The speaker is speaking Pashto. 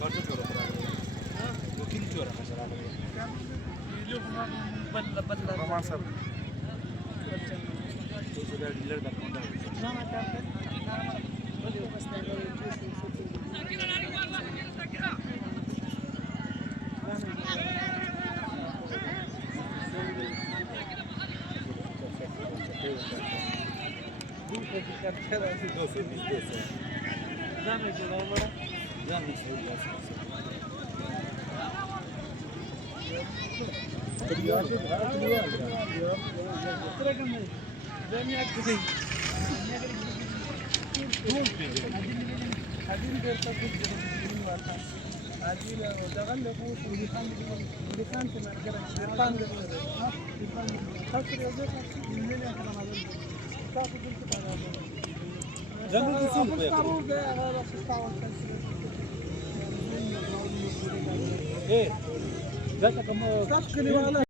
برضه جوره وكيل جوره مثلا رمان صاحب डीलर का कौन ايه ده كم